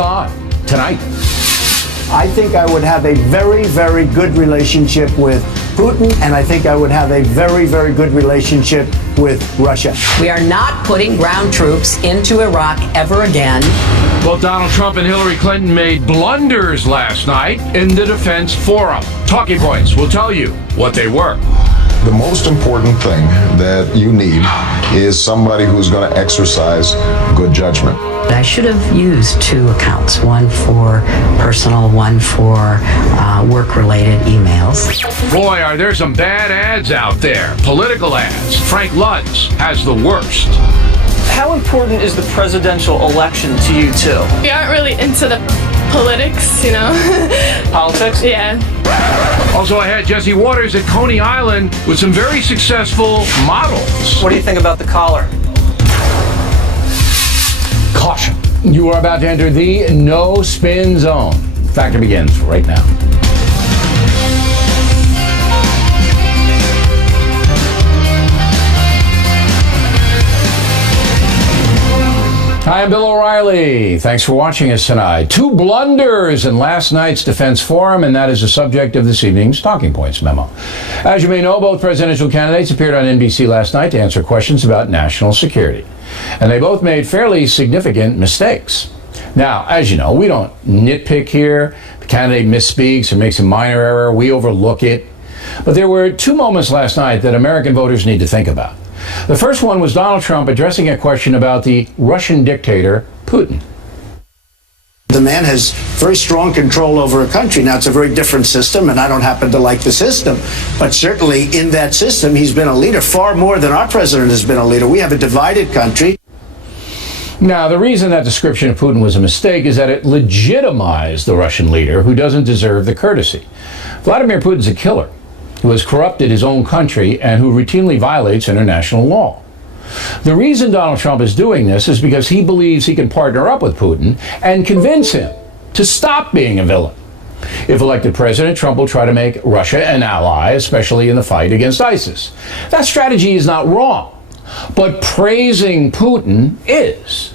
On tonight. I think I would have a very, very good relationship with Putin, and I think I would have a very, very good relationship with Russia. We are not putting ground troops into Iraq ever again. Well, Donald Trump and Hillary Clinton made blunders last night in the Defense Forum. Talking points will tell you what they were. The most important thing that you need is somebody who's going to exercise good judgment. I should have used two accounts, one for personal, one for work-related emails. Boy, are there some bad ads out there. Political ads. Frank Luntz has the worst. How important is the presidential election to you two? We aren't really into the politics, you know. Politics? Yeah. Also ahead, Jesse Waters at Coney Island with some very successful models. What do you think about the collar? Caution. You are about to enter the no spin zone. Factor begins right now. Hi, I'm Bill O'Reilly. Thanks for watching us tonight. Two blunders in last night's Defense Forum, and that is the subject of this evening's Talking Points memo. As you may know, both presidential candidates appeared on NBC last night to answer questions about national security. And they both made fairly significant mistakes. Now, as you know, we don't nitpick here. The candidate misspeaks or makes a minor error. We overlook it. But there were two moments last night that American voters need to think about. The first one was Donald Trump addressing a question about the Russian dictator, Putin. The man has very strong control over a country. Now, it's a very different system, and I don't happen to like the system. But certainly in that system, he's been a leader far more than our president has been a leader. We have a divided country. Now, the reason that description of Putin was a mistake is that it legitimized the Russian leader who doesn't deserve the courtesy. Vladimir Putin's a killer who has corrupted his own country and who routinely violates international law. The reason Donald Trump is doing this is because he believes he can partner up with Putin and convince him to stop being a villain. If elected president, Trump will try to make Russia an ally, especially in the fight against ISIS. That strategy is not wrong, but praising Putin is.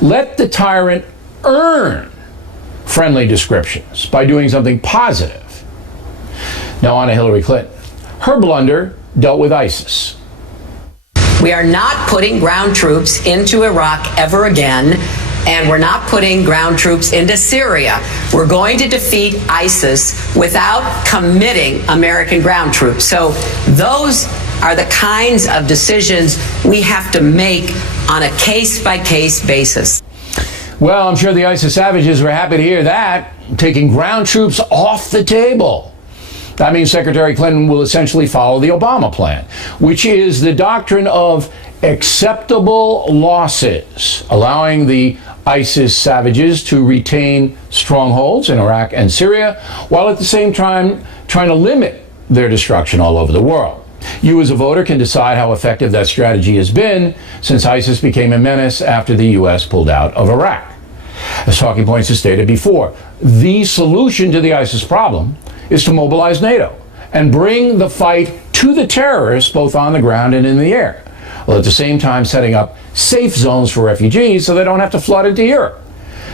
Let the tyrant earn friendly descriptions by doing something positive. Now on to Hillary Clinton. Her blunder dealt with ISIS. We are not putting ground troops into Iraq ever again, and we're not putting ground troops into Syria. We're going to defeat ISIS without committing American ground troops. So those are the kinds of decisions we have to make on a case-by-case basis. Well, I'm sure the ISIS savages were happy to hear that, taking ground troops off the table. That means Secretary Clinton will essentially follow the Obama plan, which is the doctrine of acceptable losses, allowing the ISIS savages to retain strongholds in Iraq and Syria, while at the same time trying to limit their destruction all over the world. You as a voter can decide how effective that strategy has been since ISIS became a menace after the U.S. pulled out of Iraq. As Talking Points has stated before, the solution to the ISIS problem is to mobilize NATO and bring the fight to the terrorists both on the ground and in the air, while at the same time setting up safe zones for refugees so they don't have to flood into Europe.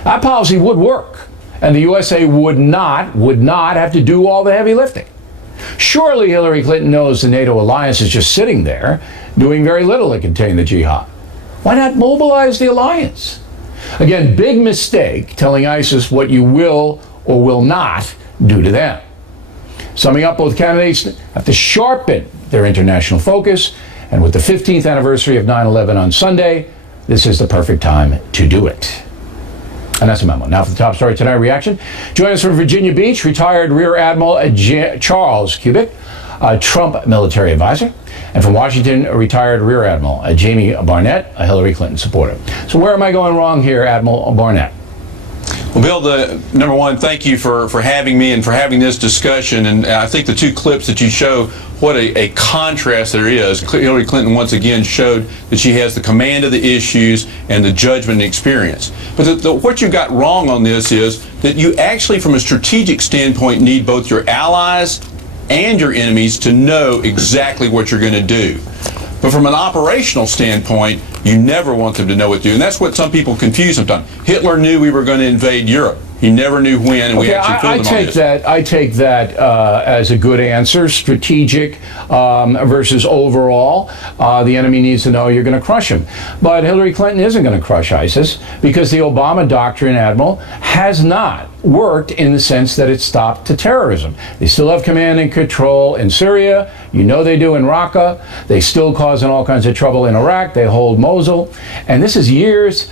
That policy would work, and the USA would not have to do all the heavy lifting. Surely Hillary Clinton knows the NATO alliance is just sitting there doing very little to contain the jihad. Why not mobilize the alliance? Again, big mistake telling ISIS what you will or will not do to them. Summing up, both candidates have to sharpen their international focus, and with the 15th anniversary of 9/11 on Sunday, this is the perfect time to do it. And that's a memo. Now for the top story tonight, reaction. Join us from Virginia Beach, retired Rear Admiral Charles Kubik, a Trump military advisor. And from Washington, a retired Rear Admiral Jamie Barnett, a Hillary Clinton supporter. So where am I going wrong here, Admiral Barnett? Well, Bill, number one, thank you for having me and for having this discussion. And I think the two clips that you show, what a contrast there is. Hillary Clinton once again showed that she has the command of the issues and the judgment and experience. But what you got wrong on this is that you actually, from a strategic standpoint, need both your allies and your enemies to know exactly what you're going to do. But from an operational standpoint, You never want them to know what to do. And that's what some people confuse sometimes. Hitler knew we were going to invade Europe. He never knew when, and we actually filled him on this. I take that as a good answer, strategic versus overall. The enemy needs to know you're going to crush him. But Hillary Clinton isn't going to crush ISIS because the Obama doctrine, Admiral, has not worked in the sense that it stopped to terrorism. They still have command and control in Syria. You know they do in Raqqa. They still causing all kinds of trouble in Iraq. They hold Mosul. And this is years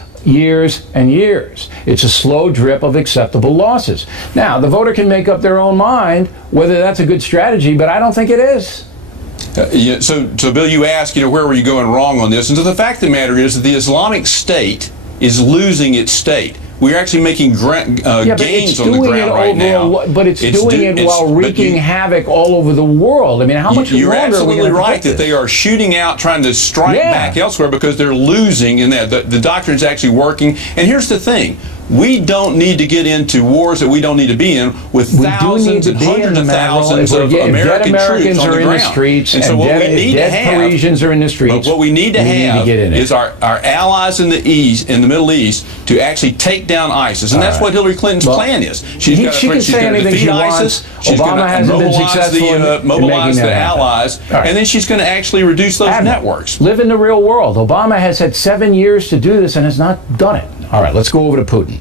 and years. It's a slow drip of acceptable losses. Now, the voter can make up their own mind whether that's a good strategy, but I don't think it is. So Bill, you asked, where were you going wrong on this? And so the fact of the matter is that the Islamic State is losing its state. We're actually making gains on the ground right now. But it's doing it while wreaking havoc all over the world. I mean, how much you're longer absolutely are we going to right that they are shooting out, trying to strike back elsewhere because they're losing in that. The doctrine's actually working. And here's the thing. We don't need to get into wars that we don't need to be in with thousands and hundreds of thousands of American troops on the ground. Streets, and so what we need to have, Parisians are in the streets. But what we need to have is our allies in the East, in the Middle East, to actually take down ISIS, and that's what Hillary Clinton's plan is. She's going to defeat ISIS. She's going to mobilize the allies, and then she's going to actually reduce those networks. Live in the real world. Obama has had 7 years to do this and has not done it. All right, let's go over to Putin.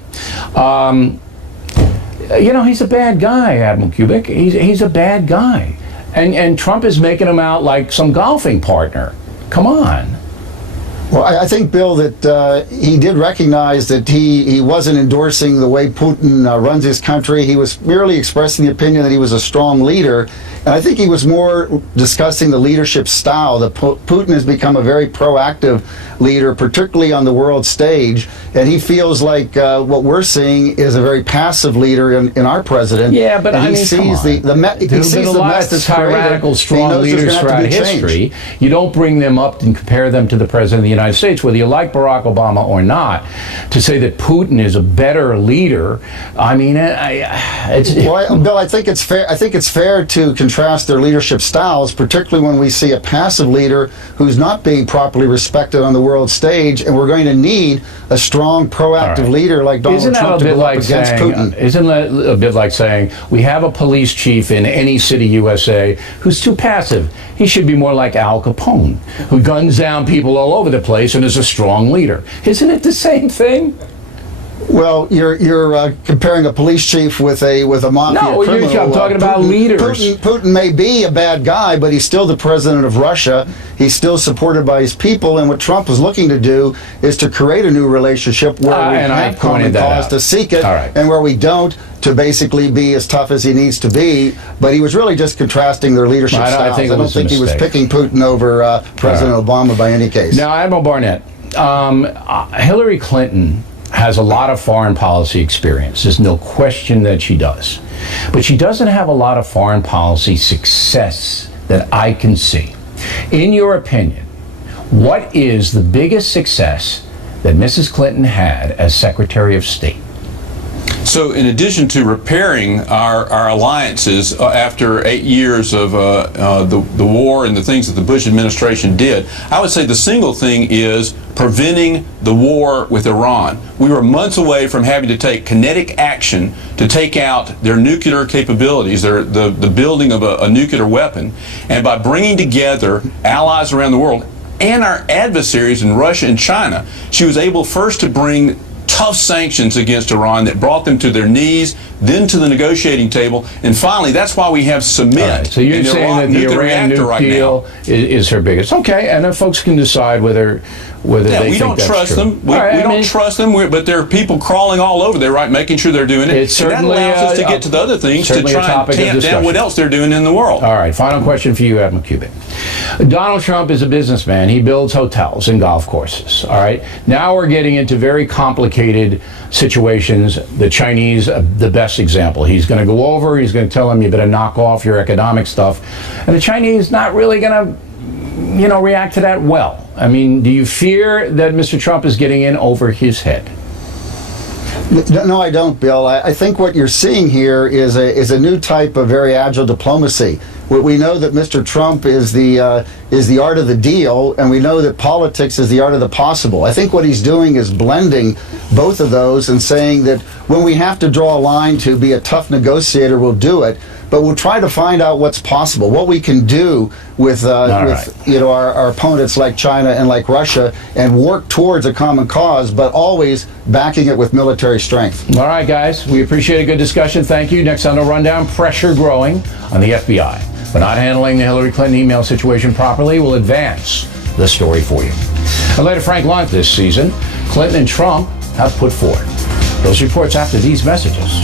He's a bad guy, Admiral Kubik. He's a bad guy. And Trump is making him out like some golfing partner. Come on. Well, I think, Bill, that he did recognize that he wasn't endorsing the way Putin runs his country. He was merely expressing the opinion that he was a strong leader. And I think he was more discussing the leadership style. That Putin has become a very proactive leader, particularly on the world stage. And he feels like what we're seeing is a very passive leader in our president. Yeah, but and he sees the mess that's tyrannical, strong leaders throughout history. You don't bring them up and compare them to the president of the United States, whether you like Barack Obama or not. To say that Putin is a better leader, I mean, Bill, I think it's fair. I think it's fair to contrast their leadership styles, particularly when we see a passive leader who's not being properly respected on the world stage, and we're going to need a strong, proactive leader like Donald Trump to go up against Putin. Isn't that a bit like saying we have a police chief in any city USA who's too passive? He should be more like Al Capone, who guns down people all over the place and is a strong leader. Isn't it the same thing? Well, you're comparing a police chief with a mafia criminal. No, I'm talking about leaders. Putin may be a bad guy, but he's still the president of Russia. He's still supported by his people, and what Trump is looking to do is to create a new relationship where we have common cause to seek it, and where we don't, to basically be as tough as he needs to be. But he was really just contrasting their leadership styles. I don't think he was picking Putin over President Obama by any case. Now, Admiral Barnett, Hillary Clinton has a lot of foreign policy experience. There's no question that she does. But she doesn't have a lot of foreign policy success that I can see. In your opinion, what is the biggest success that Mrs. Clinton had as Secretary of State? So in addition to repairing our alliances after 8 years of the war and the things that the Bush administration did, I would say the single thing is preventing the war with Iran. We were months away from having to take kinetic action to take out their nuclear capabilities, the building of a nuclear weapon. And by bringing together allies around the world and our adversaries in Russia and China, she was able first to bring tough sanctions against Iran that brought them to their knees, then to the negotiating table, and finally, that's why we have cement. So you're saying that the Iran nuke deal is her biggest. Okay, and then folks can decide whether they we don't trust them. We don't trust them, but there are people crawling all over there, right, making sure they're doing it. And that allows us to get to the other things to try and tamp down what else they're doing in the world. All right, final question for you, Admiral Kubik. Donald Trump is a businessman. He builds hotels and golf courses. All right, now we're getting into very complicated situations. The Chinese, the best example. He's going to go over, he's going to tell them you better knock off your economic stuff. And the Chinese not really going to react to that well. I mean, do you fear that Mr. Trump is getting in over his head? No, I don't, Bill. I think what you're seeing here is a new type of very agile diplomacy. We know that Mr. Trump is the art of the deal, and we know that politics is the art of the possible. I think what he's doing is blending both of those and saying that when we have to draw a line to be a tough negotiator, we'll do it. But we'll try to find out what's possible, what we can do with our opponents like China and like Russia, and work towards a common cause, but always backing it with military strength. All right, guys, we appreciate a good discussion. Thank you. Next on the rundown, pressure growing on the FBI for not handling the Hillary Clinton email situation properly. Will advance the story for you. And later, Frank Lunt this season, Clinton and Trump have put forward. Those reports after these messages.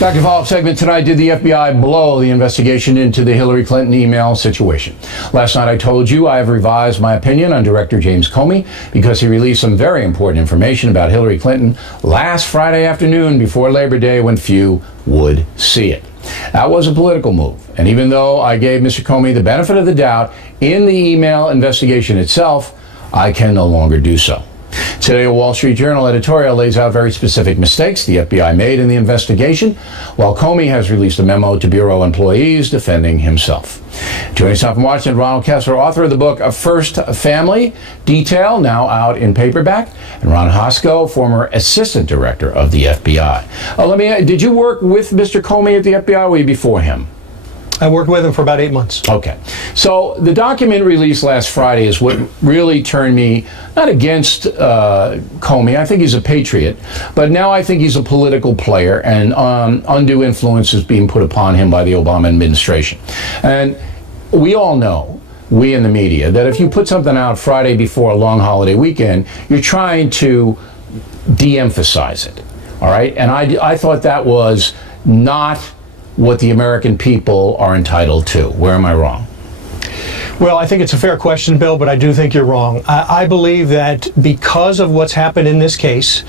Back to follow-up segment tonight. Did the FBI blow the investigation into the Hillary Clinton email situation? Last night I told you I have revised my opinion on Director James Comey because he released some very important information about Hillary Clinton last Friday afternoon before Labor Day when few would see it. That was a political move, and even though I gave Mr. Comey the benefit of the doubt in the email investigation itself, I can no longer do so. Today, a Wall Street Journal editorial lays out very specific mistakes the FBI made in the investigation, while Comey has released a memo to Bureau employees defending himself. Joining us now from Washington, Ronald Kessler, author of the book A First Family, Detail, now out in paperback, and Ron Hosko, former assistant director of the FBI. Did you work with Mr. Comey at the FBI or were you before him? I worked with him for about 8 months. Okay. So the document released last Friday is what really turned me, not against Comey, I think he's a patriot, but now I think he's a political player, and undue influence is being put upon him by the Obama administration. And we all know, we in the media, that if you put something out Friday before a long holiday weekend, you're trying to de-emphasize it. All right? And I thought that was not what the American people are entitled to. Where am I wrong? Well, I think it's a fair question, Bill, but I do think you're wrong. I believe that because of what's happened in this case,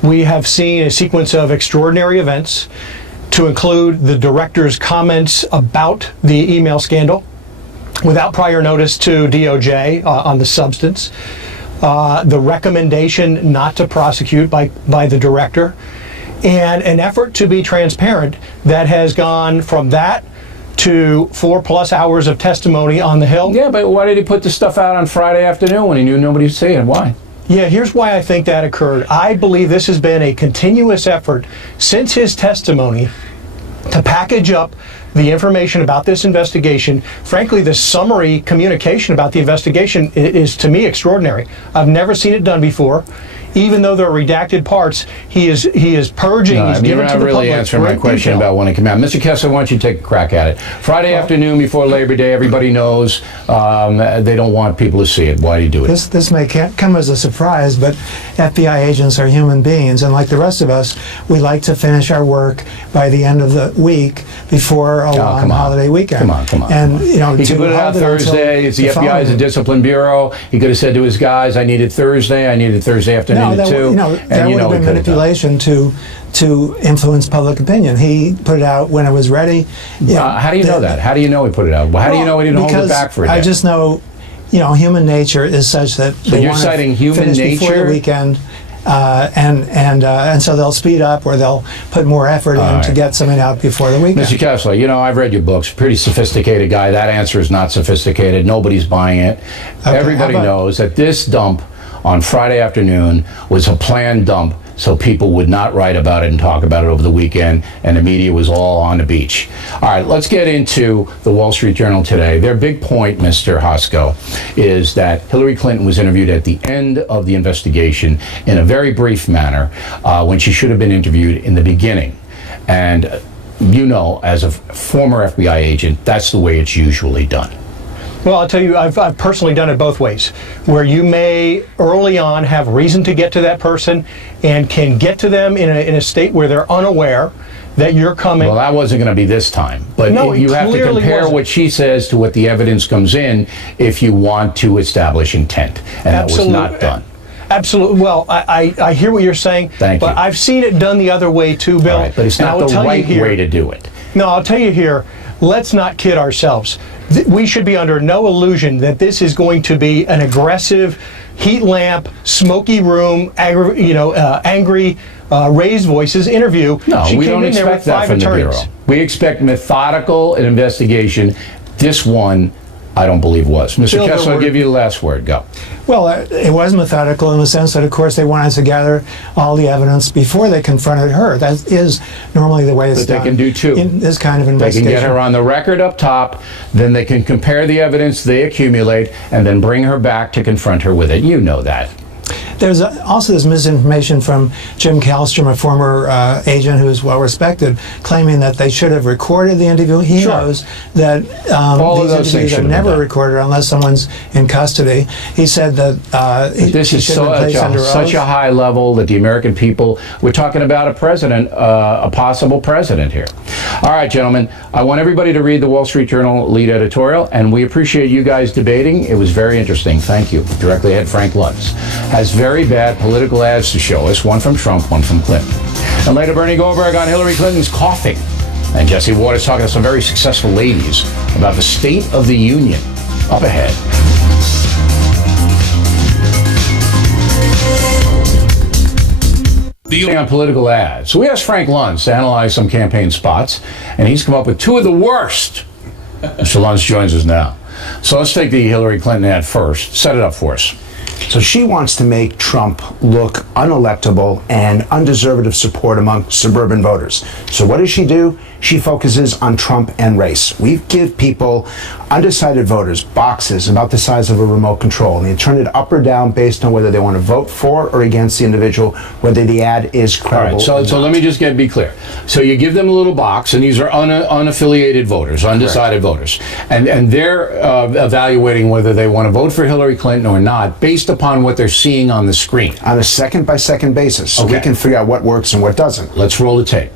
we have seen a sequence of extraordinary events, to include the director's comments about the email scandal without prior notice to DOJ on the substance, the recommendation not to prosecute by the director, and an effort to be transparent that has gone from that to 4+ hours of testimony on the Hill. Yeah, but why did he put the stuff out on Friday afternoon when he knew nobody would see it? Why? Yeah, here's why I think that occurred. I believe this has been a continuous effort since his testimony to package up the information about this investigation. Frankly, the summary communication about the investigation is, to me, extraordinary. I've never seen it done before. Even though there are redacted parts, he is purging. No, he's giving to the public. You're not really answering my question about when it came out. Mr. Kessler, why don't you take a crack at it? Friday afternoon before Labor Day, everybody knows they don't want people to see it. Why do you do it? This may come as a surprise, but FBI agents are human beings, and like the rest of us, we like to finish our work by the end of the week before a long holiday weekend. Come on. And he could put it out Thursday. The FBI is a discipline bureau. He could have said to his guys, I needed Thursday afternoon. That would have been manipulation to influence public opinion. He put it out when it was ready. How do you know that? How do you know he put it out? How do you know he didn't hold it back for a day? I just know, human nature is such that they want to finish before the weekend, and so they'll speed up or they'll put more effort in to get something out before the weekend. Mr. Kessler, I've read your books. Pretty sophisticated guy. That answer is not sophisticated. Nobody's buying it. Okay, everybody knows that this dump on Friday afternoon was a planned dump so people would not write about it and talk about it over the weekend, and the media was all on the beach. All right, let's get into the Wall Street Journal today. Their big point, Mr. Hosko, is that Hillary Clinton was interviewed at the end of the investigation in a very brief manner when she should have been interviewed in the beginning. And as a former FBI agent, that's the way it's usually done. Well, I'll tell you, I've personally done it both ways, where you may early on have reason to get to that person and can get to them in a state where they're unaware that you're coming. Well, that wasn't going to be this time. But no, you have to compare what she says to what the evidence comes in if you want to establish intent. And that was not done. Absolutely. Well, I hear what you're saying. Thank you. But I've seen it done the other way too, Bill. All right, but it's not the right way to do it. No, I'll tell you here, let's not kid ourselves. We should be under no illusion that this is going to be an aggressive, heat lamp, smoky room, angry, raised voices interview. No, she we came don't in there with expect that 5 from the attorneys. Bureau. We expect methodical investigation. This one, I don't believe was. Mr. Bill, Kessler, I'll give you the last word. Go. Well, it was methodical in the sense that, of course, they wanted to gather all the evidence before they confronted her. That is normally the way it's But they done can do two. in this kind of They investigation. can get her on the record up top, then they can compare the evidence they accumulate, and then bring her back to confront her with it. You know that. There's also this misinformation from Jim Kallstrom, a former agent who is well respected, claiming that they should have recorded the interview. He knows that All of these those things interviews should are have been never done. recorded unless someone's in custody. He said that This she is should have been placed under such a oath. high level that the American people, we're talking about a president, a possible president here. All right, gentlemen, I want everybody to read the Wall Street Journal lead editorial, and we appreciate you guys debating. It was very interesting. Thank you. Directly ahead, Frank Luntz has very bad political ads to show us, one from Trump, one from Clinton. And later, Bernie Goldberg on Hillary Clinton's coughing. And Jesse Waters talking to some very successful ladies about the State of the Union. Up ahead. On political ads. So we asked Frank Luntz to analyze some campaign spots, and he's come up with 2 of the worst. Mr. Luntz joins us now. So let's take the Hillary Clinton ad first. Set it up for us. So she wants to make Trump look unelectable and undeserved of support among suburban voters. So what does she do? She focuses on Trump and race. We give people, undecided voters, boxes about the size of a remote control, and they turn it up or down based on whether they want to vote for or against the individual, whether the ad is credible. All right, so let me just be clear. So you give them a little box, and these are unaffiliated voters, undecided voters, and they're evaluating whether they want to vote for Hillary Clinton or not based upon what they're seeing on the screen. On a second-by-second basis, so we Okay. can figure out what works and what doesn't. Let's roll the tape.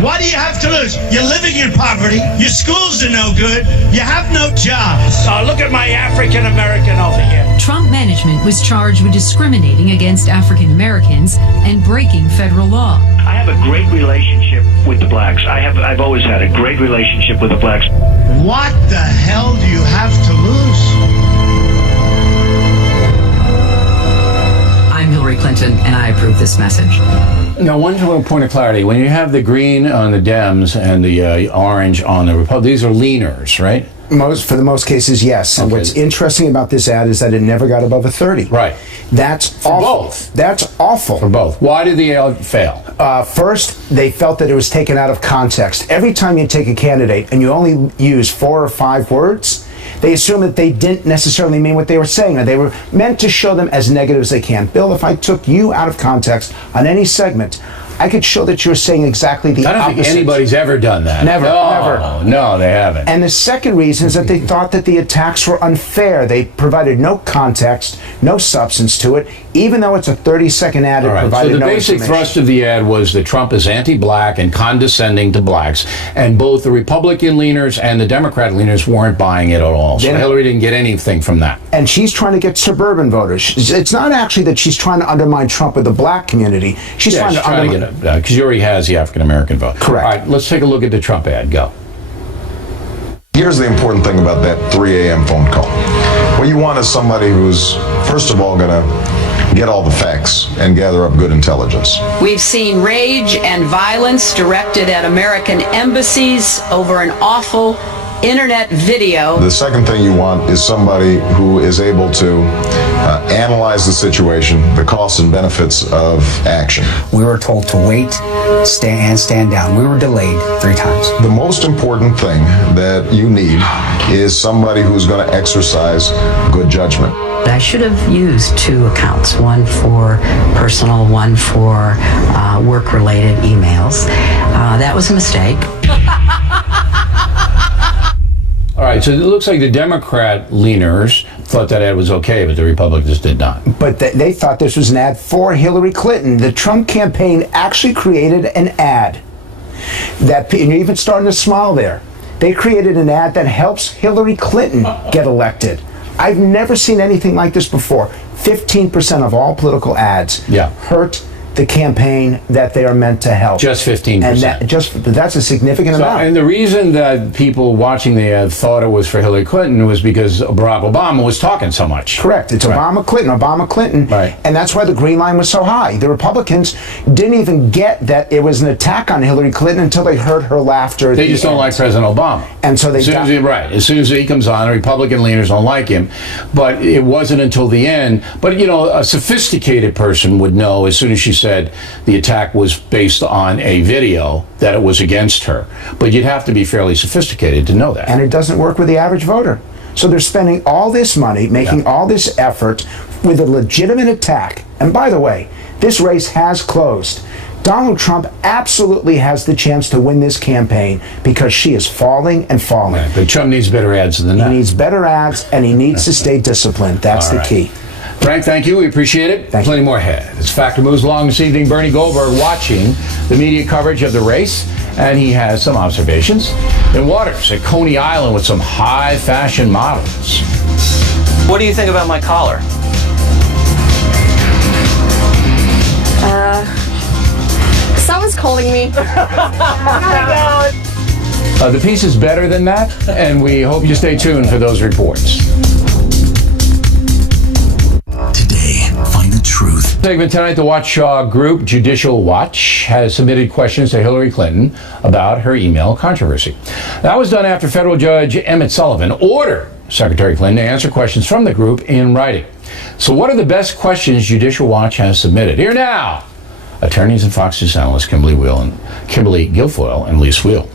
What do you have to lose? You're living in poverty. Your schools are no good. You have no jobs. Oh, look at my African American over here. Trump management was charged with discriminating against African Americans and breaking federal law. I have a great relationship with the blacks. I've always had a great relationship with the blacks. What the hell do you have to lose? I'm Hillary Clinton, and I approve this message. Now, one point of clarity. When you have the green on the Dems and the orange on the Republicans, these are leaners, right? For the most cases, yes. And what's interesting about this ad is that it never got above a 30. Right. That's For awful. both. That's awful. For both. Why did the ad fail? First, they felt that it was taken out of context. Every time you take a candidate and you only use 4 or 5 words, they assume that they didn't necessarily mean what they were saying, or they were meant to show them as negative as they can. Bill, if I took you out of context on any segment, I could show that you're saying exactly the opposite. I don't think anybody's ever done that. Never, never. No, they haven't. And the second reason is that they thought that the attacks were unfair. They provided no context, no substance to it, even though it's a 30-second ad. It All right, provided so the no basic information. thrust of the ad was that Trump is anti-black and condescending to blacks, and both the Republican leaners and the Democrat leaners weren't buying it at all. So Hillary didn't get anything from that. And she's trying to get suburban voters. It's not actually that she's trying to undermine Trump with the black community. She's trying to undermine. Get it, because she already has the African-American vote. Correct. All right, let's take a look at the Trump ad. Go. Here's the important thing about that 3 a.m. phone call. What you want is somebody who's, first of all, going to get all the facts and gather up good intelligence. We've seen rage and violence directed at American embassies over an awful internet video. The second thing you want is somebody who is able to analyze the situation, the costs and benefits of action. We were told to wait, stand down. We were delayed 3 times. The most important thing that you need is somebody who's going to exercise good judgment. I should have used 2 accounts, one for personal, one for work-related emails. That was a mistake. All right, so it looks like the Democrat leaners thought that ad was okay, but the Republicans did not. But they thought this was an ad for Hillary Clinton. The Trump campaign actually created an ad that, and you're even starting to smile there. They created an ad that helps Hillary Clinton get elected. I've never seen anything like this before. 15% of all political ads hurt the campaign that they are meant to help. Just 15%. And that's a significant amount. And the reason that people watching the ad thought it was for Hillary Clinton was because Barack Obama was talking so much. Correct. It's Obama, Clinton. Right. And that's why the green line was so high. The Republicans didn't even get that it was an attack on Hillary Clinton until they heard her laughter. They just don't like President Obama. And so as soon as he comes on, Republican leaders don't like him. But it wasn't until the end. But, you know, a sophisticated person would know as soon as she said the attack was based on a video that it was against her. But you'd have to be fairly sophisticated to know that. And it doesn't work with the average voter. So they're spending all this money, making all this effort with a legitimate attack. And by the way, this race has closed. Donald Trump absolutely has the chance to win this campaign because she is falling and falling. Right, but Trump needs better ads than that. He needs better ads, and he needs to stay disciplined. That's the key. Frank, thank you. We appreciate it. Plenty more ahead. As Factor moves along this evening, Bernie Goldberg watching the media coverage of the race, and he has some observations. In Waters at Coney Island with some high fashion models. What do you think about my collar? Someone's calling me. The piece is better than that, and we hope you stay tuned for those reports. Today, find the truth. Segment tonight, the Watchdog Group Judicial Watch has submitted questions to Hillary Clinton about her email controversy. That was done after federal judge Emmett Sullivan ordered Secretary Clinton to answer questions from the group in writing. So what are the best questions Judicial Watch has submitted? Here now, attorneys and Fox News analysts Kimberly Guilfoyle and Lee Sweell.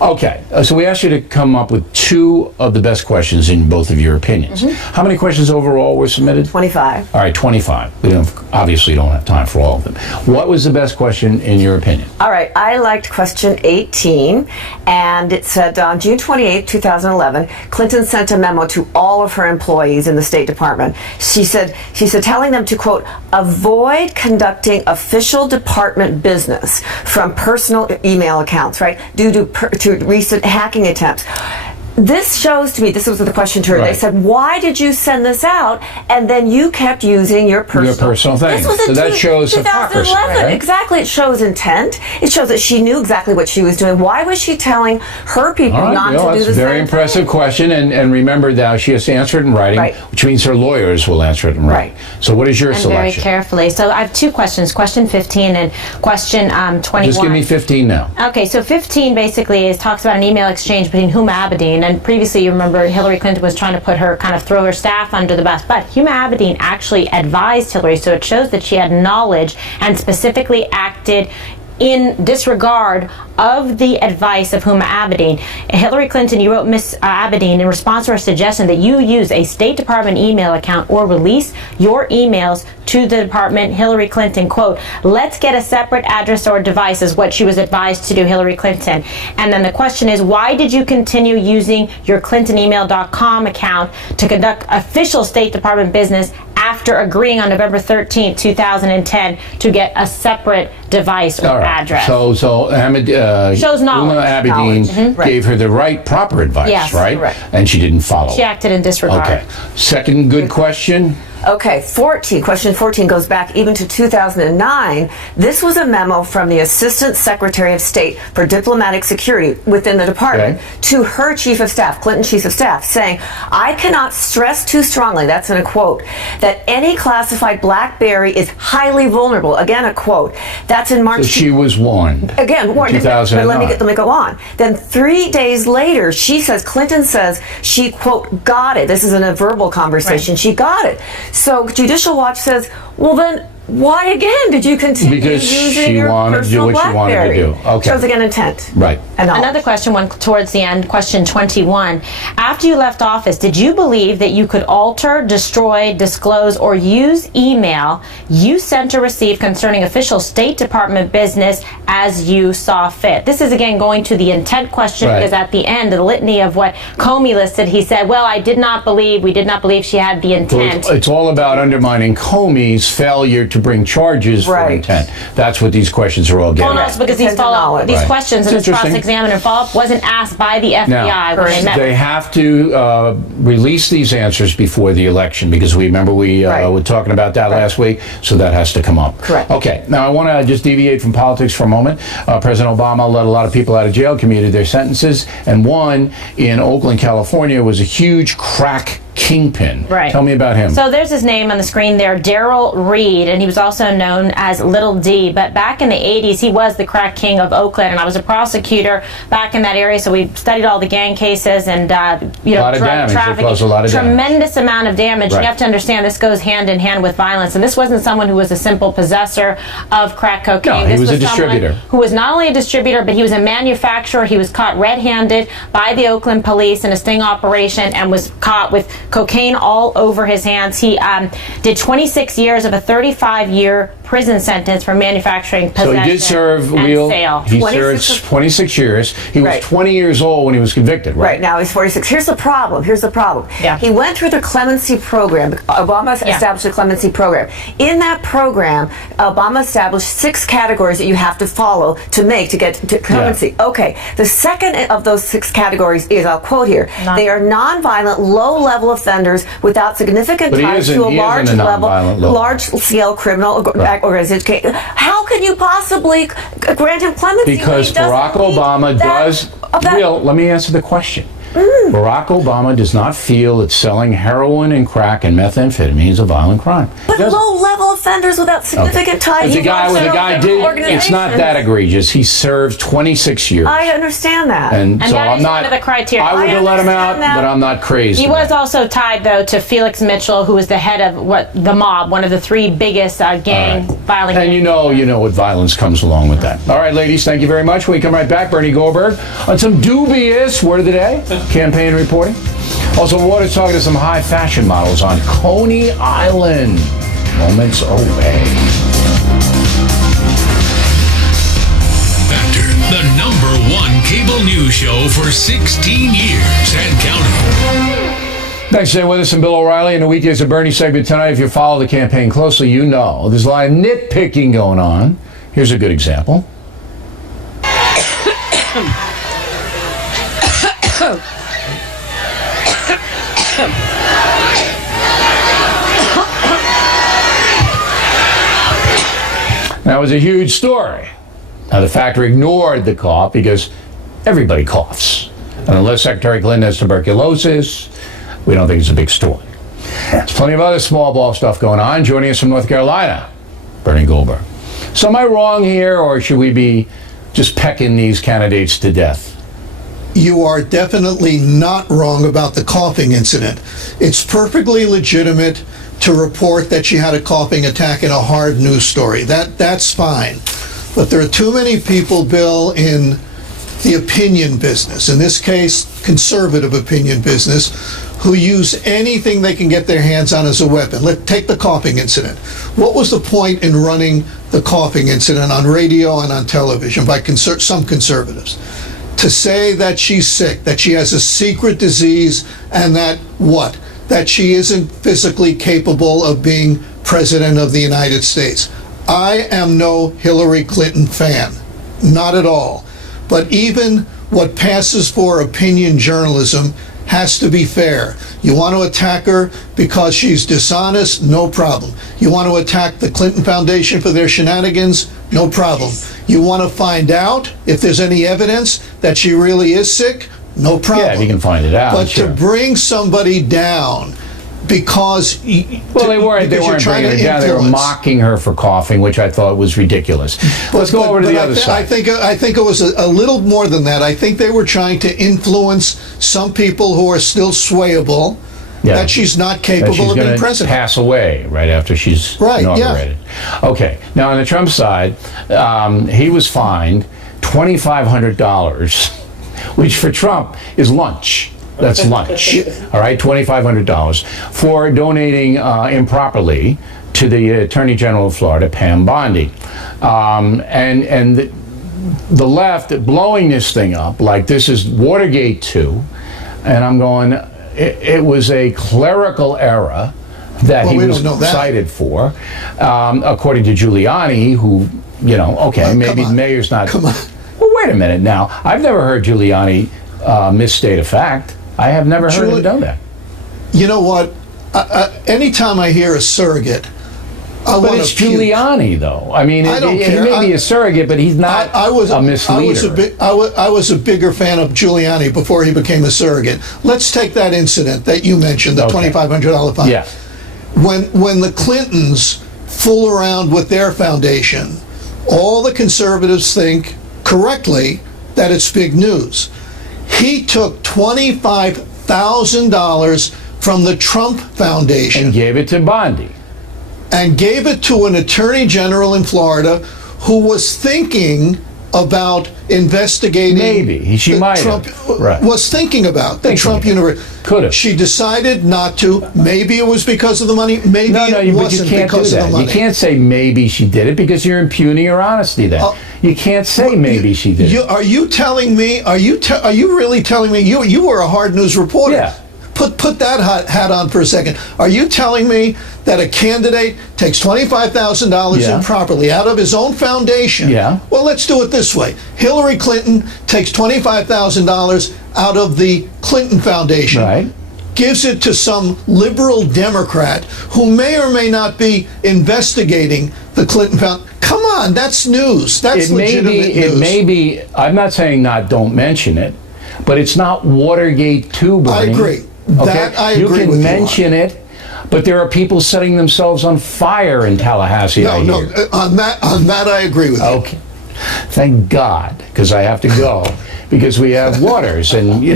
Okay, so we asked you to come up with two of the best questions in both of your opinions. How many questions overall were submitted? 25. All right, 25. We obviously don't have time for all of them. What was the best question in your opinion? All right, I liked question 18, and it said on June 28, 2011, Clinton sent a memo to all of her employees in the State Department. She said telling them to, quote, avoid conducting official department business from personal email accounts, right, due to recent hacking attempts. This shows to me, this was the question to her, they said, why did you send this out? And then you kept using your personal thing. This was so that shows 2011. Hypocrisy, right? Exactly. It shows intent. It shows that she knew exactly what she was doing. Why was she telling her people not to do the same thing? That's a very impressive question. And remember now, she has to answer it in writing, which means her lawyers will answer it in writing. So what is your selection? Very carefully. So I have two questions, question 15 and question 21. Just give me 15 now. Okay, so 15 basically talks about an email exchange between Huma Abedin, and previously you remember Hillary Clinton was trying to put her, kind of throw her staff under the bus, but Huma Abedin actually advised Hillary, so it shows that she had knowledge and specifically acted in disregard of the advice of Huma Abedin. Hillary Clinton, you wrote Miss Abedin in response to her suggestion that you use a State Department email account or release your emails to the department. Hillary Clinton, quote, let's get a separate address or device is what she was advised to do, Hillary Clinton. And then the question is, why did you continue using your ClintonEmail.com account to conduct official State Department business after agreeing on November 13, 2010 to get a separate device or address? So shows knowledge. Huma Abedin gave her the proper advice, right? Correct. And she didn't follow. She acted in disregard. Okay. Second good question. Okay, 14. Question 14 goes back even to 2009. This was a memo from the Assistant Secretary of State for Diplomatic Security within the department to her Chief of Staff, Clinton Chief of Staff, saying, I cannot stress too strongly, that's in a quote, that any classified BlackBerry is highly vulnerable. Again, a quote. That's in March. So she was warned. Again, warned. 2009. Let me go on. Then 3 days later, Clinton says she, quote, got it. This is in a verbal conversation. She got it. So Judicial Watch says, well then, why again did you continue using your personal BlackBerry? Okay. Shows again intent. Right. Another question, one towards the end, question 21. After you left office, did you believe that you could alter, destroy, disclose, or use email you sent or received concerning official State Department business as you saw fit? This is again going to the intent question because at the end, the litany of what Comey listed, he said, well, we did not believe she had the intent. So it's all about undermining Comey's failure to to bring charges for intent. That's what these questions are all getting Well, at. also because these questions and this cross-examine and follow-up wasn't asked by the FBI Now, when they met. they have to release these answers before the election, because we were talking about that last week, so that has to come up. Correct. Okay, now I want to just deviate from politics for a moment. President Obama let a lot of people out of jail, commuted their sentences, and one in Oakland, California, was a huge crack kingpin. Right. Tell me about him. So there's his name on the screen there, Darrell Reed, and he was also known as Little D. But back in the 80s, he was the crack king of Oakland, and I was a prosecutor back in that area, so we studied all the gang cases and drug trafficking. A lot of tremendous amount of damage. Right. You have to understand this goes hand in hand with violence, and this wasn't someone who was a simple possessor of crack cocaine. No, he this was a someone distributor. Who was not only a distributor, but he was a manufacturer. He was caught red-handed by the Oakland police in a sting operation and was caught with cocaine all over his hands. He did 26 years of a 35-year prison sentence for manufacturing, possession, so he did serve and sale. He served 26 years. He was 20 years old when he was convicted, right? Right, now he's 46. Here's the problem. Yeah. He went through the clemency program. Obama established a clemency program. In that program, Obama established 6 categories that you have to follow to get to clemency. Yeah. Okay, the second of those 6 categories is, I'll quote here, they are nonviolent, low-level offenders without significant ties to a large-scale criminal organization. How can you possibly grant him clemency? Because Barack Obama does. Will, let me answer the question. Barack Obama does not feel that selling heroin and crack and methamphetamine is a violent crime. But low-level offenders without significant ties to the guy did. It's not that egregious. He served 26 years. I understand that. And so that I'm is not. one of the criteria. I would have let him out, but I'm not crazy. He was also tied, though, to Felix Mitchell, who was the head of the mob, one of the 3 biggest gang violent. And you know what violence comes along with that. All right, ladies, thank you very much. When we come right back, Bernie Goldberg on some dubious word of the day campaign reporting. Also, Waters talking to some high fashion models on Coney Island. Moments away. Factor, the #1 cable news show for 16 years and counting. Thanks for staying with us. I'm Bill O'Reilly. In the weekdays of Bernie segment tonight, if you follow the campaign closely, you know there's a lot of nitpicking going on. Here's a good example. That was a huge story. Now, the factory ignored the cough because everybody coughs. And unless Secretary Clinton has tuberculosis, we don't think it's a big story. There's plenty of other small ball stuff going on. Joining us from North Carolina, Bernie Goldberg. So am I wrong here, or should we be just pecking these candidates to death? You are definitely not wrong about the coughing incident. It's perfectly legitimate to report that she had a coughing attack in a hard news story. That's fine. But there are too many people, Bill, in the opinion business, in this case, conservative opinion business, who use anything they can get their hands on as a weapon. Take the coughing incident. What was the point in running the coughing incident on radio and on television by some conservatives? To say that she's sick, that she has a secret disease, and that what? That she isn't physically capable of being president of the United States. I am no Hillary Clinton fan, not at all. But even what passes for opinion journalism has to be fair. You want to attack her because she's dishonest? No problem. You want to attack the Clinton Foundation for their shenanigans? No problem. You want to find out if there's any evidence that she really is sick? No problem. Yeah, if you can find it out. But sure. to bring somebody down because they weren't bringing her down. They were mocking her for coughing, which I thought was ridiculous. Let's go over to the other side. I think it was a little more than that. I think they were trying to influence some people who are still swayable. Yeah. That she's not capable of being president. Pass away right after she's inaugurated. Yeah. Okay. Now on the Trump side, he was fined $2,500, which for Trump is lunch. That's lunch. All right, $2,500 for donating improperly to the Attorney General of Florida, Pam Bondi, and the left blowing this thing up like this is Watergate 2, and I'm going. It was a clerical error that he was cited for, according to Giuliani, who, maybe the mayor's not. Come on. Well, wait a minute now. I've never heard Giuliani misstate a fact. I have never heard him do that. You know what? Anytime I hear a surrogate, but it's Giuliani, though. I mean, I don't he care. may be a surrogate, but he's not a misleader. I was a bigger fan of Giuliani before he became a surrogate. Let's take that incident that you mentioned, the $2,500 fine. Yeah. When the Clintons fool around with their foundation, all the conservatives think correctly that it's big news. He took $25,000 from the Trump Foundation and gave it to Bondi. And gave it to an attorney general in Florida who was thinking about investigating. Maybe she might Trump have. Right. Was thinking about the Trump University. Could have. She decided not to. Maybe it was because of the money. Maybe it wasn't because of the money. You can't say maybe she did it because you're impugning her honesty. Then you can't say maybe she did it. Are you telling me? Are you really telling me? You were a hard news reporter. Yeah. Put that hat on for a second. Are you telling me that a candidate takes $25,000 improperly out of his own foundation? Yeah. Well, let's do it this way. Hillary Clinton takes $25,000 out of the Clinton Foundation. Right. Gives it to some liberal Democrat who may or may not be investigating the Clinton Foundation. Come on, that's news. That's legitimate news. It may be. I'm not saying don't mention it, but it's not Watergate 2, Bernie. I agree. Okay? I agree with you. You can mention it, but there are people setting themselves on fire in Tallahassee. No, on that I agree with you. Okay. Thank God, because I have to go. Because we have waters, and we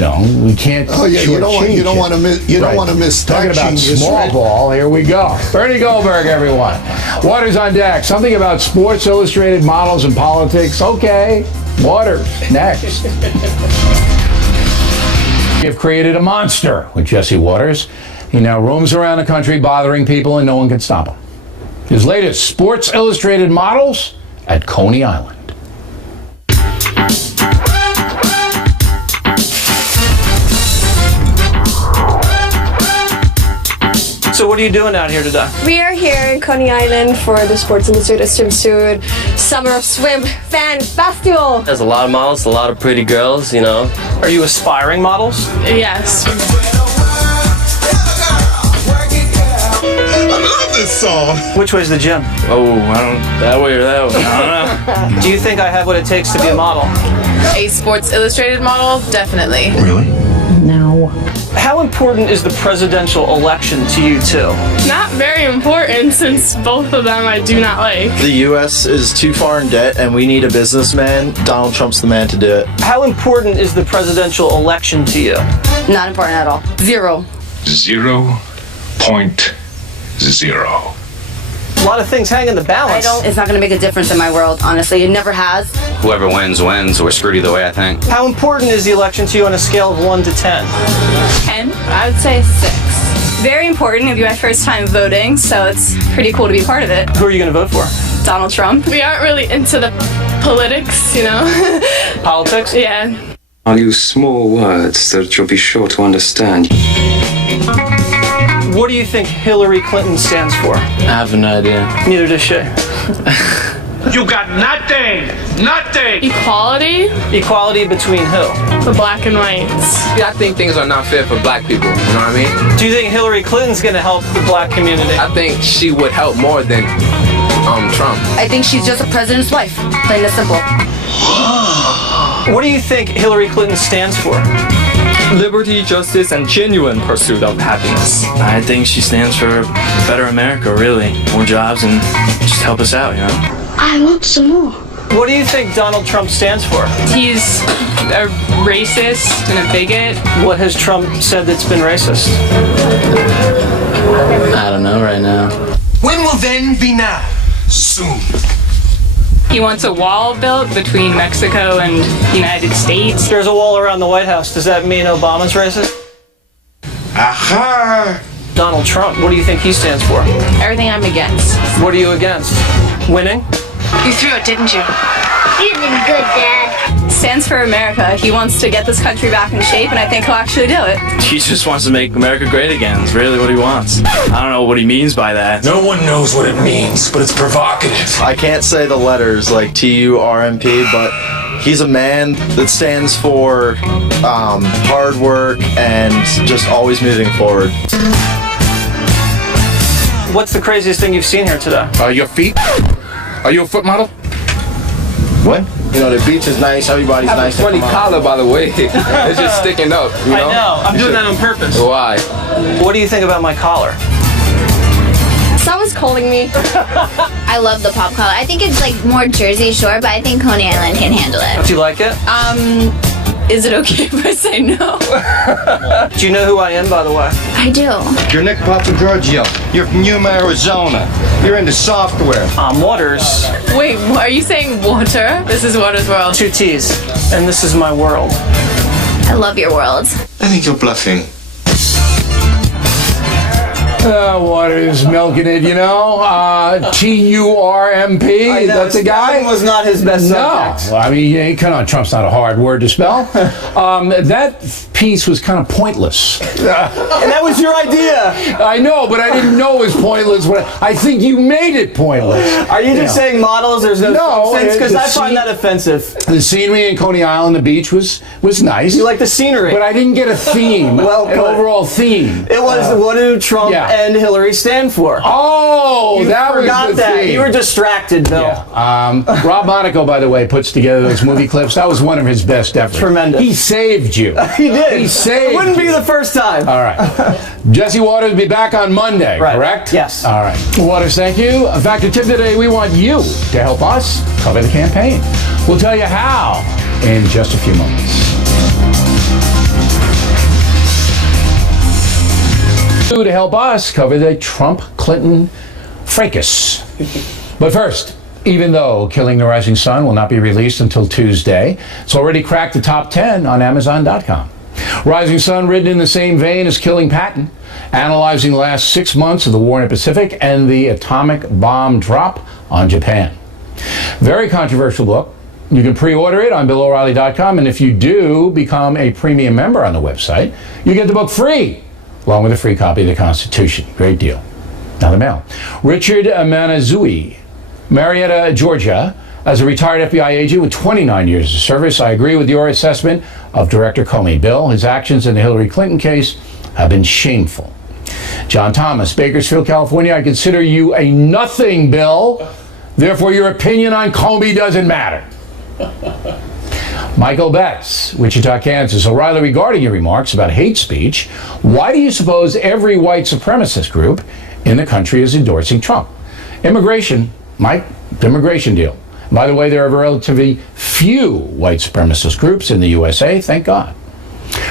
can't. Oh yeah, you don't want to miss. You don't want to miss. Talking about small ball. Here we go. Bernie Goldberg, everyone. Waters on deck. Something about Sports Illustrated models and politics. Okay, Waters next. You've created a monster with Jesse Waters. He now roams around the country bothering people, and no one can stop him. His latest Sports Illustrated models at Coney Island. So what are you doing out here today? We are here in Coney Island for the Sports Illustrated Swimsuit Summer of Swim Fan Festival. There's a lot of models, a lot of pretty girls, Are you aspiring models? Yes. I love this song. Which way's the gym? Oh, that way or that way. I don't know. Do you think I have what it takes to be a model? A Sports Illustrated model? Definitely. Really? No. How important is the presidential election to you two? Not very important, since both of them I do not like. The U.S. is too far in debt, and we need a businessman. Donald Trump's the man to do it. How important is the presidential election to you? Not important at all. 0. 0.0. A lot of things hang in the balance. It's not going to make a difference in my world, honestly. It never has. Whoever wins, wins. We're screwed either way, I think. How important is the election to you on a scale of 1 to 10? 10. I would say 6. Very important. It'll be my first time voting, so it's pretty cool to be part of it. Who are you going to vote for? Donald Trump. We aren't really into the politics, Politics? Yeah. I'll use small words that you'll be sure to understand. What do you think Hillary Clinton stands for? I have no idea. Neither does she. You got nothing! Nothing! Equality? Equality between who? The black and whites. I think things are not fair for black people, you know what I mean? Do you think Hillary Clinton's going to help the black community? I think she would help more than Trump. I think she's just a president's wife. Plain and simple. What do you think Hillary Clinton stands for? Liberty, justice, and genuine pursuit of happiness. I think she stands for a better America, really. More jobs and just help us out, I want some more. What do you think Donald Trump stands for? He's a racist and a bigot. What has Trump said that's been racist? I don't know right now. When will then be now? Soon. He wants a wall built between Mexico and the United States. There's a wall around the White House. Does that mean Obama's racist? Aha! Donald Trump, what do you think he stands for? Everything I'm against. What are you against? Winning? You threw it, didn't you? You did good, Dad. Stands for America. He wants to get this country back in shape, and I think he'll actually do it. He just wants to make America great again. It's really what he wants. I don't know what he means by that. No one knows what it means, but it's provocative. I can't say the letters like TURMP, but he's a man that stands for hard work and just always moving forward. What's the craziest thing you've seen here today? Your feet. Are you a foot model? What? You know, the beach is nice, everybody's nice. Funny collar, by the way. It's just sticking up, you know? I know. I'm doing that on purpose. Why? What do you think about my collar? Someone's calling me. I love the pop collar. I think it's like more Jersey Shore, but I think Coney Island can handle it. Do you like it? Is it okay if I say no? Do you know who I am, by the way? I do. You're Nick Papagiorgio. You're from Yuma, Arizona. You're into software. Waters. Wait, are you saying water? This is Water's world. 2 T's. And this is my world. I love your world. I think you're bluffing. Waters milking it, you know. TURMP. That's a guy. Was not his best subject. No, I mean, come on, Trump's not a hard word to spell. That piece was kind of pointless. And that was your idea. I know, but I didn't know it was pointless. I think you made it pointless. Are you just saying models? There's no sense? Because I find that offensive. The scenery in Coney Island, the beach was nice. You like the scenery, but I didn't get a theme. Well, an overall theme. It was what do Trump and Hillary stand for? Oh, that was the theme. You were distracted, Bill. Yeah. Rob Monaco, by the way, puts together those movie clips. That was one of his best efforts. Tremendous. He saved you. He did. He saved you. It wouldn't you. be the first time. All right. Jesse Waters will be back on Monday, correct? Yes. All right. Waters, thank you. In fact, a tip today, we want you to help us cover the campaign. We'll tell you how in just a few moments. To help us cover the Trump-Clinton fracas. But first, even though Killing the Rising Sun will not be released until Tuesday, it's already cracked the top 10 on Amazon.com. Rising Sun, written in the same vein as Killing Patton, analyzing the last 6 months of the war in the Pacific and the atomic bomb drop on Japan. Very controversial book. You can pre-order it on BillO'Reilly.com, and if you do become a premium member on the website, you get the book free, along with a free copy of the Constitution. Great deal. Now the mail. Richard Manazui, Marietta, Georgia. As a retired FBI agent with 29 years of service, I agree with your assessment of Director Comey. Bill, his actions in the Hillary Clinton case have been shameful. John Thomas, Bakersfield, California. I consider you a nothing, Bill. Therefore, your opinion on Comey doesn't matter. Michael Betts, Wichita, Kansas. O'Reilly, regarding your remarks about hate speech, why do you suppose every white supremacist group in the country is endorsing Trump? Immigration, Mike, the immigration deal. By the way, there are relatively few white supremacist groups in the USA, thank God.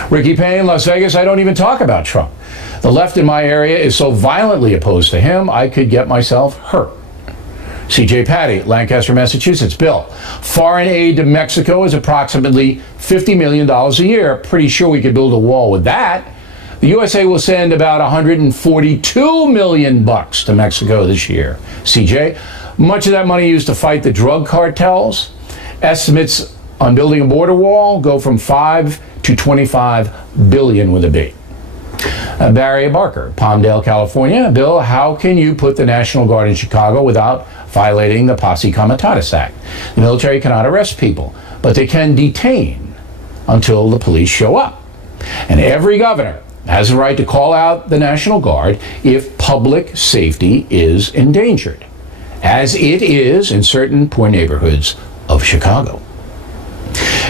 Ricky Payne, Las Vegas, I don't even talk about Trump. The left in my area is so violently opposed to him, I could get myself hurt. CJ Patty, Lancaster, Massachusetts. Bill, foreign aid to Mexico is approximately $50 million a year. Pretty sure we could build a wall with that. The USA will send about $142 million to Mexico this year. CJ, much of that money used to fight the drug cartels. Estimates on building a border wall go from 5 to 25 billion with a B. Barry Barker, Palmdale, California. Bill, how can you put the National Guard in Chicago without violating the Posse Comitatus Act? The military cannot arrest people, but they can detain until the police show up. And every governor has a right to call out the National Guard if public safety is endangered, as it is in certain poor neighborhoods of Chicago.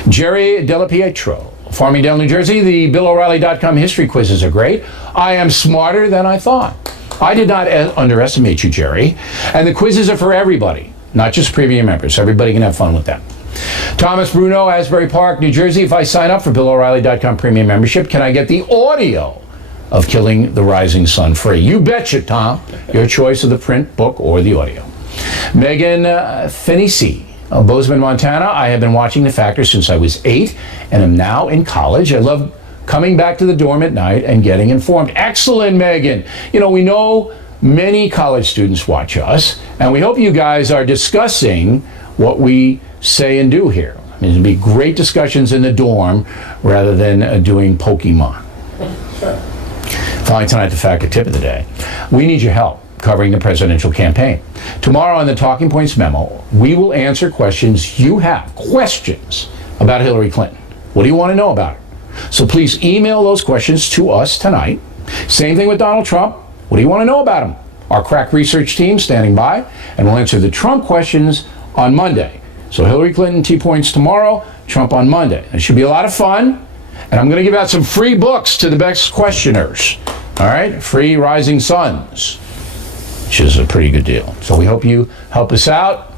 Jerry Della Pietro, Farmingdale, New Jersey. The BillO'Reilly.com history quizzes are great. I am smarter than I thought. I did not underestimate you, Jerry. And the quizzes are for everybody, not just premium members. Everybody can have fun with them. Thomas Bruno, Asbury Park, New Jersey. If I sign up for BillO'Reilly.com premium membership, can I get the audio of Killing the Rising Sun free? You betcha, Tom. Your choice of the print book or the audio. Megan Fennessy, Bozeman, Montana. I have been watching The Factor since I was 8 and am now in college. I love coming back to the dorm at night and getting informed. Excellent, Megan. You know, we know many college students watch us, and we hope you guys are discussing what we say and do here. I mean, it'll be great discussions in the dorm rather than doing Pokemon. Finally tonight, the fact or tip of the day. We need your help covering the presidential campaign. Tomorrow on the Talking Points memo, we will answer questions you have. Questions about Hillary Clinton. What do you want to know about her? So please email those questions to us tonight. Same thing with Donald Trump. What do you want to know about him? Our crack research team standing by, and we'll answer the Trump questions on Monday. So Hillary Clinton, T-Points tomorrow, Trump on Monday. It should be a lot of fun, and I'm going to give out some free books to the best questioners. All right? Free Rising Suns, which is a pretty good deal. So we hope you help us out.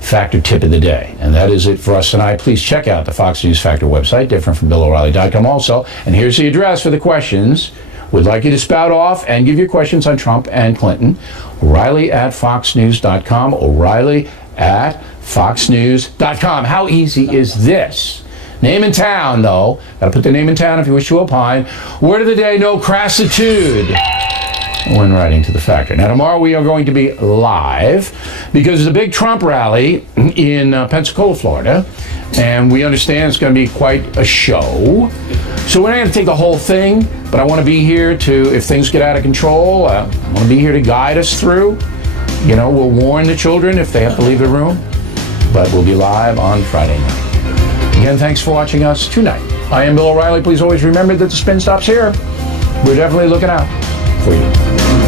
Factor tip of the day. And that is it for us tonight. Please check out the Fox News Factor website, different from BillO'Reilly.com also. And here's the address for the questions. We'd like you to spout off and give your questions on Trump and Clinton. O'Reilly at FoxNews.com. O'Reilly at FoxNews.com. How easy is this? Name and town, though. Got to put the name and town if you wish to opine. Word of the day, no crassitude when writing to the Factor. Now, tomorrow we are going to be live because there's a big Trump rally in Pensacola, Florida, and we understand it's going to be quite a show. So we're not going to take the whole thing, but I want to be here to, if things get out of control, I want to be here to guide us through. You know, we'll warn the children if they have to leave the room, but we'll be live on Friday night. Again, thanks for watching us tonight. I am Bill O'Reilly. Please always remember that the spin stops here. We're definitely looking out for you.